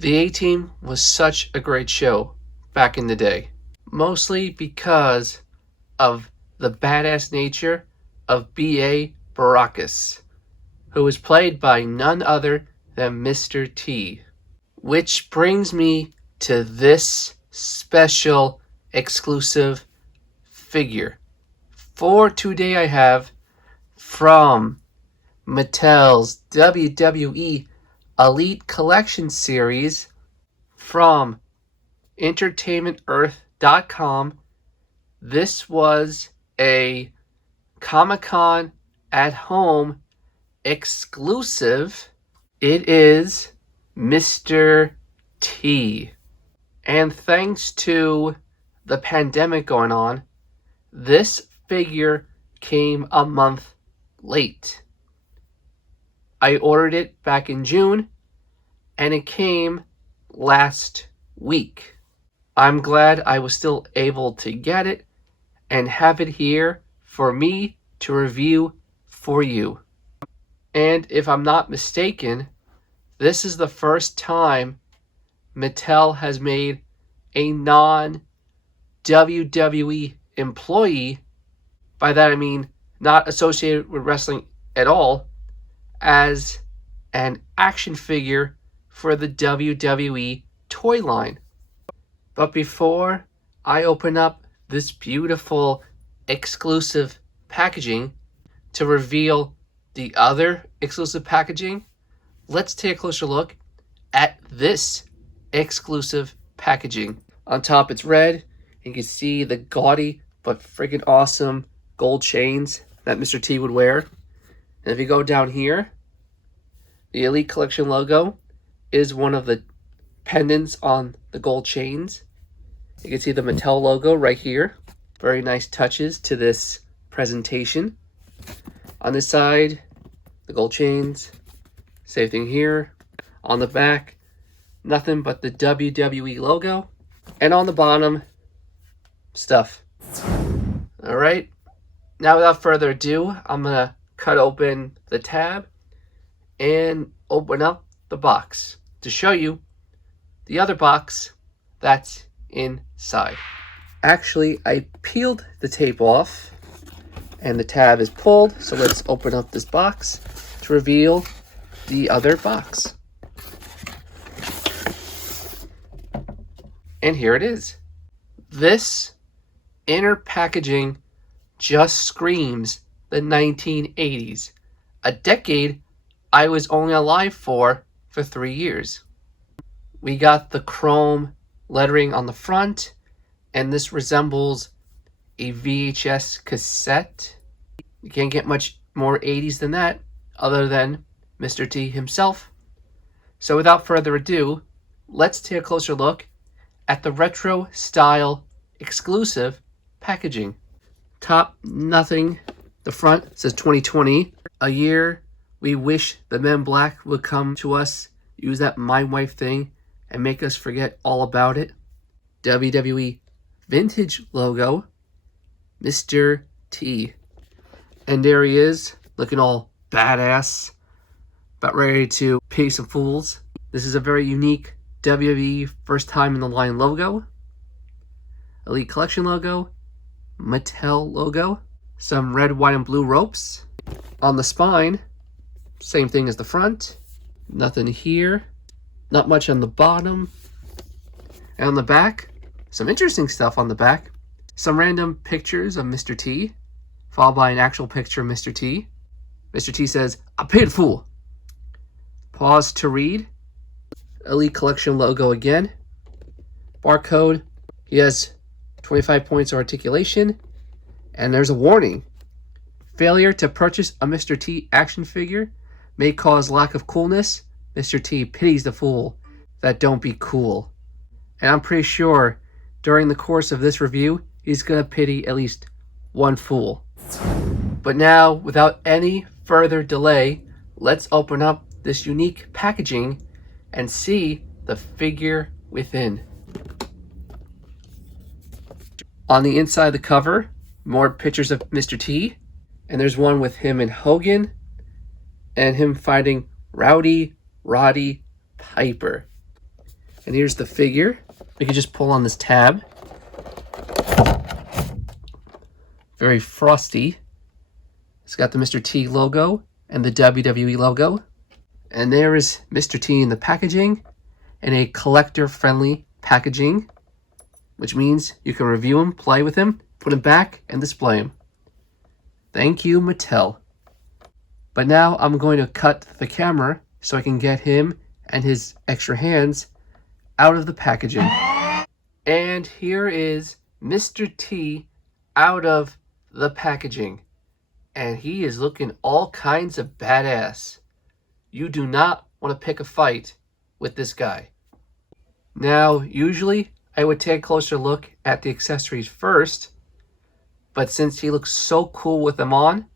The A-Team was such a great show back in the day, mostly because of the badass nature of B.A. Baracus, who was played by none other than Mr. T. Which brings me to this special exclusive figure. For today I have from Mattel's WWE Elite Collection Series from EntertainmentEarth.com. This was a Comic-Con at Home exclusive. It is Mr. T. And thanks to the pandemic going on, this figure came a month late. I ordered it back in June, and it came last week. I'm glad I was still able to get it and have it here for me to review for you. And if I'm not mistaken, this is the first time Mattel has made a non-WWE employee, by that I mean not associated with wrestling at all, as an action figure for the WWE toy line. But before I open up this beautiful exclusive packaging to reveal the other exclusive packaging, let's take a closer look at this exclusive packaging. On top it's red. You can see the gaudy but freaking awesome gold chains that Mr. T would wear. And if you go down here, the Elite Collection logo is one of the pendants on the gold chains. You can see the Mattel logo right here. Very nice touches to this presentation. On this side, the gold chains. Same thing here. On the back, nothing but the WWE logo. And on the bottom, stuff. Alright, now without further ado, I'm going to cut open the tab and open up the box to show you the other box that's inside. Actually, I peeled the tape off and the tab is pulled, so let's open up this box to reveal the other box. And here it is. This inner packaging just screams the 1980s, a decade I was only alive for 3 years. We got the chrome lettering on the front, and this resembles a VHS cassette. You can't get much more 80s than that, other than Mr. T himself. So without further ado, let's take a closer look at the retro style exclusive packaging. Top, nothing. The front says 2020, a year we wish the Men in Black would come to us, use that Mind Wipe thing, and make us forget all about it. WWE vintage logo, Mr. T. And there he is, looking all badass, about ready to pay some fools. This is a very unique WWE first time in the line logo. Elite Collection logo, Mattel logo, some red, white, and blue ropes. On the spine, same thing as the front. Nothing here. Not much on the bottom. And on the back, some interesting stuff on the back. Some random pictures of Mr. T, followed by an actual picture of Mr. T. Mr. T says, "I paid a fool." Pause to read. Elite Collection logo again. Barcode. He has 25 points of articulation. And there's a warning. Failure to purchase a Mr. T action figure may cause lack of coolness. Mr. T pities the fool that don't be cool. And I'm pretty sure during the course of this review, he's going to pity at least one fool. But now, without any further delay, let's open up this unique packaging and see the figure within. On the inside of the cover, more pictures of Mr. T. And there's one with him and Hogan, and him fighting Rowdy Roddy Piper. And here's the figure. We can just pull on this tab. Very frosty. It's got the Mr. T logo and the WWE logo. And there is Mr. T in the packaging, and a collector-friendly packaging, which means you can review him, play with him, put him back, and display him. Thank you, Mattel. But now I'm going to cut the camera so I can get him and his extra hands out of the packaging. And here is Mr. T out of the packaging. And he is looking all kinds of badass. You do not want to pick a fight with this guy. Now, usually I would take a closer look at the accessories first, but since he looks so cool with them on,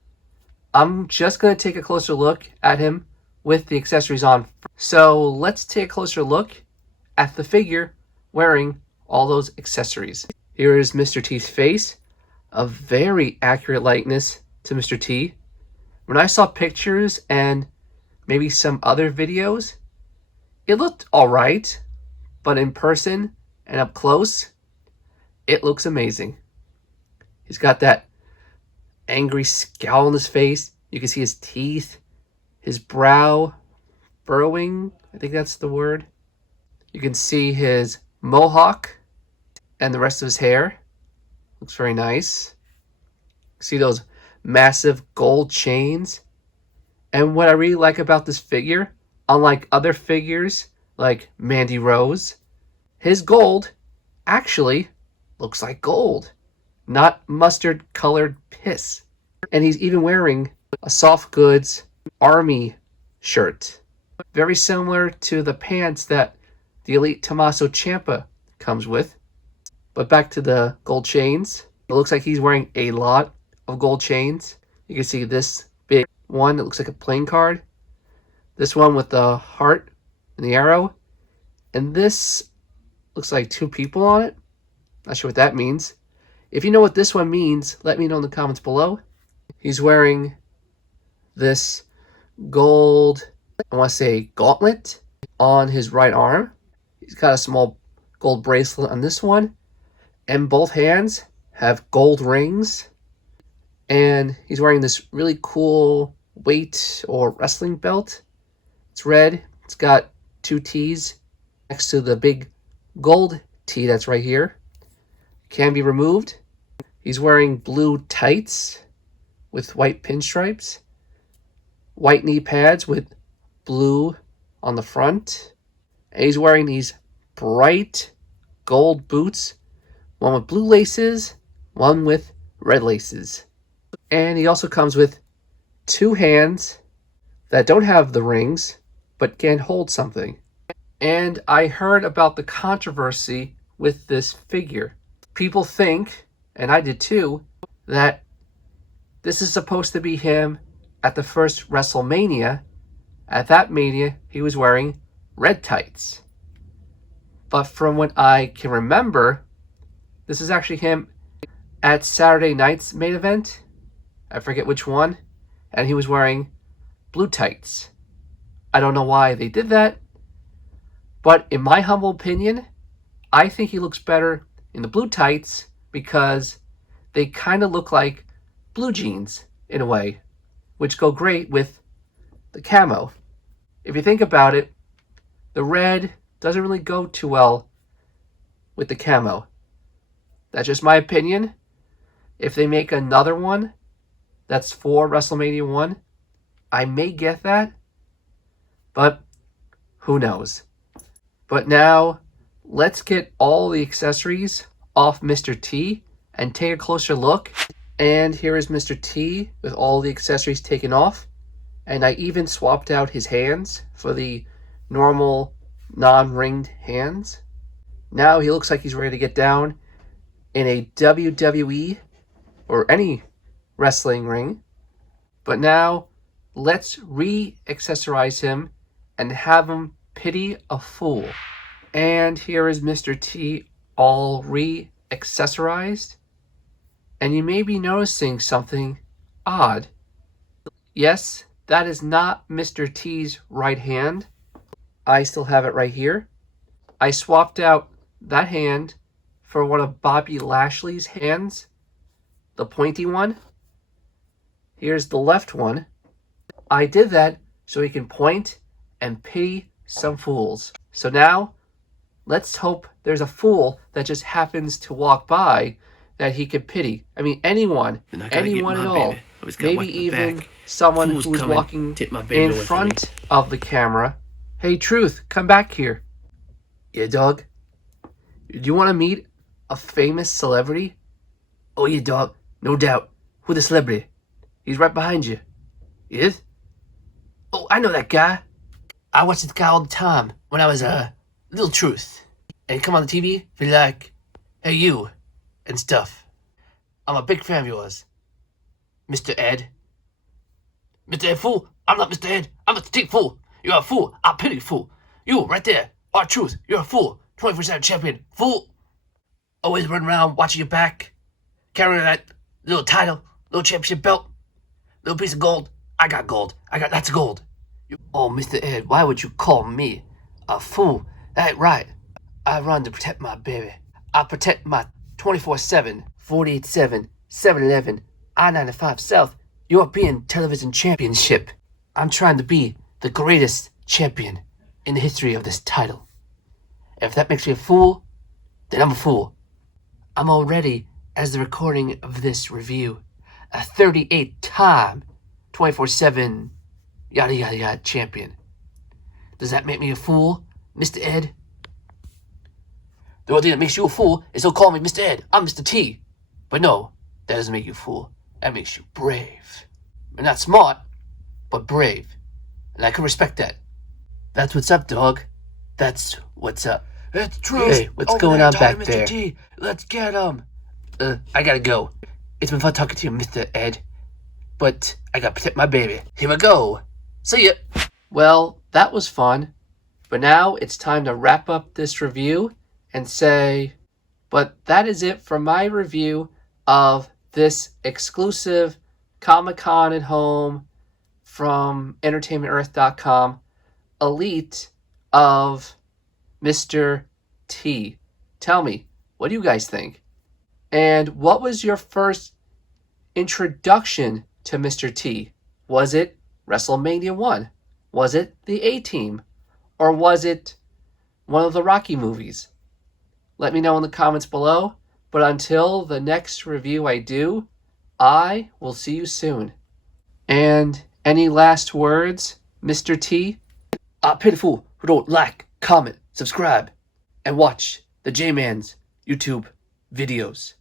I'm just going to take a closer look at him with the accessories on. So let's take a closer look at the figure wearing all those accessories. Here is Mr. T's face, a very accurate likeness to Mr. T. When I saw pictures and maybe some other videos, it looked alright, but in person and up close, it looks amazing. He's got that angry scowl on his face. You can see his teeth, his brow furrowing, I think that's the word. You can see his mohawk and the rest of his hair. Looks very nice. See those massive gold chains. And what I really like about this figure, unlike other figures like Mandy Rose, his gold actually looks like gold, not mustard colored piss. And he's even wearing a soft goods army shirt, very similar to the pants that the Elite Tommaso Ciampa comes with. But back to the gold chains. It looks like he's wearing a lot of gold chains. You can see this big one that looks like a playing card. This one with the heart and the arrow. And this looks like two people on it. Not sure what that means. If you know what this one means, let me know in the comments below. He's wearing this gold, I want to say gauntlet on his right arm. He's got a small gold bracelet on this one. And both hands have gold rings. And he's wearing this really cool weight or wrestling belt. It's red. It's got two T's next to the big gold T that's right here. Can be removed. He's wearing blue tights with white pinstripes. White knee pads with blue on the front. And he's wearing these bright gold boots. One with blue laces, one with red laces. And he also comes with two hands that don't have the rings, but can hold something. And I heard about the controversy with this figure. People think, and I did too, that this is supposed to be him at the first WrestleMania. At that Mania, he was wearing red tights. But from what I can remember, this is actually him at Saturday night's main event. I forget which one. And he was wearing blue tights. I don't know why they did that. But in my humble opinion, I think he looks better in the blue tights because they kind of look like blue jeans in a way, which go great with the camo. If you think about it, the red doesn't really go too well with the camo. That's just my opinion. If they make another one that's for WrestleMania 1, I may get that, but who knows. But now, let's get all the accessories off Mr. T and take a closer look. And here is Mr. T with all the accessories taken off. And I even swapped out his hands for the normal non-ringed hands. Now he looks like he's ready to get down in a WWE or any wrestling ring. But now, let's re-accessorize him and have him pity a fool. And here is Mr. T all re-accessorized. And you may be noticing something odd. Yes, that is not Mr. T's right hand. I still have it right here. I swapped out that hand for one of Bobby Lashley's hands, the pointy one. Here's the left one. I did that so he can point and pity some fools. So now, let's hope there's a fool that just happens to walk by that he could pity. I mean, anyone at all. Maybe even someone who's walking in front of the camera. Hey, Truth, come back here. Yeah, dog? Do you want to meet a famous celebrity? Oh, yeah, dog. No doubt. Who the celebrity? He's right behind you. Yes? Oh, I know that guy. I watched this guy all the time when I was Little Truth. And come on the TV, be like, hey, you, and stuff. I'm a big fan of yours, Mr. Ed. Mr. Ed Fool? I'm not Mr. Ed. I'm Mr. T Fool. You're a fool. I pity fool. You, right there. R-Truth. You're a fool. 24/7 champion. Fool. Always running around watching your back. Carrying that little title, little championship belt, little piece of gold. I got gold. I got lots of gold. Oh, Mr. Ed, why would you call me a fool? That ain't right. I run to protect my baby. I protect my 24/7, 48/7, 7-Eleven, I-95 South European Television Championship. I'm trying to be the greatest champion in the history of this title. If that makes me a fool, then I'm a fool. I'm already, as the recording of this review, a 38-time 24/7 yada yada yada champion. Does that make me a fool, Mr. Ed? The only thing that makes you a fool is he'll call me Mr. Ed. I'm Mr. T. But no, that doesn't make you a fool. That makes you brave. And not smart, but brave. And I can respect that. That's what's up, dog. That's what's up. It's true. Hey, what's going on back Mr. there? T. Let's get him. I gotta go. It's been fun talking to you, Mr. Ed. But I gotta protect my baby. Here we go. See ya. Well, that was fun. But now it's time to wrap up this review and say, but that is it for my review of this exclusive Comic-Con at Home from EntertainmentEarth.com Elite of Mr. T. Tell me, what do you guys think? And what was your first introduction to Mr. T? Was it WrestleMania 1? Was it the A-Team? Or was it one of the Rocky movies? Let me know in the comments below. But until the next review I do, I will see you soon. And any last words, Mr. T? Pitiful who don't like, comment, subscribe, and watch the J-Man's YouTube videos.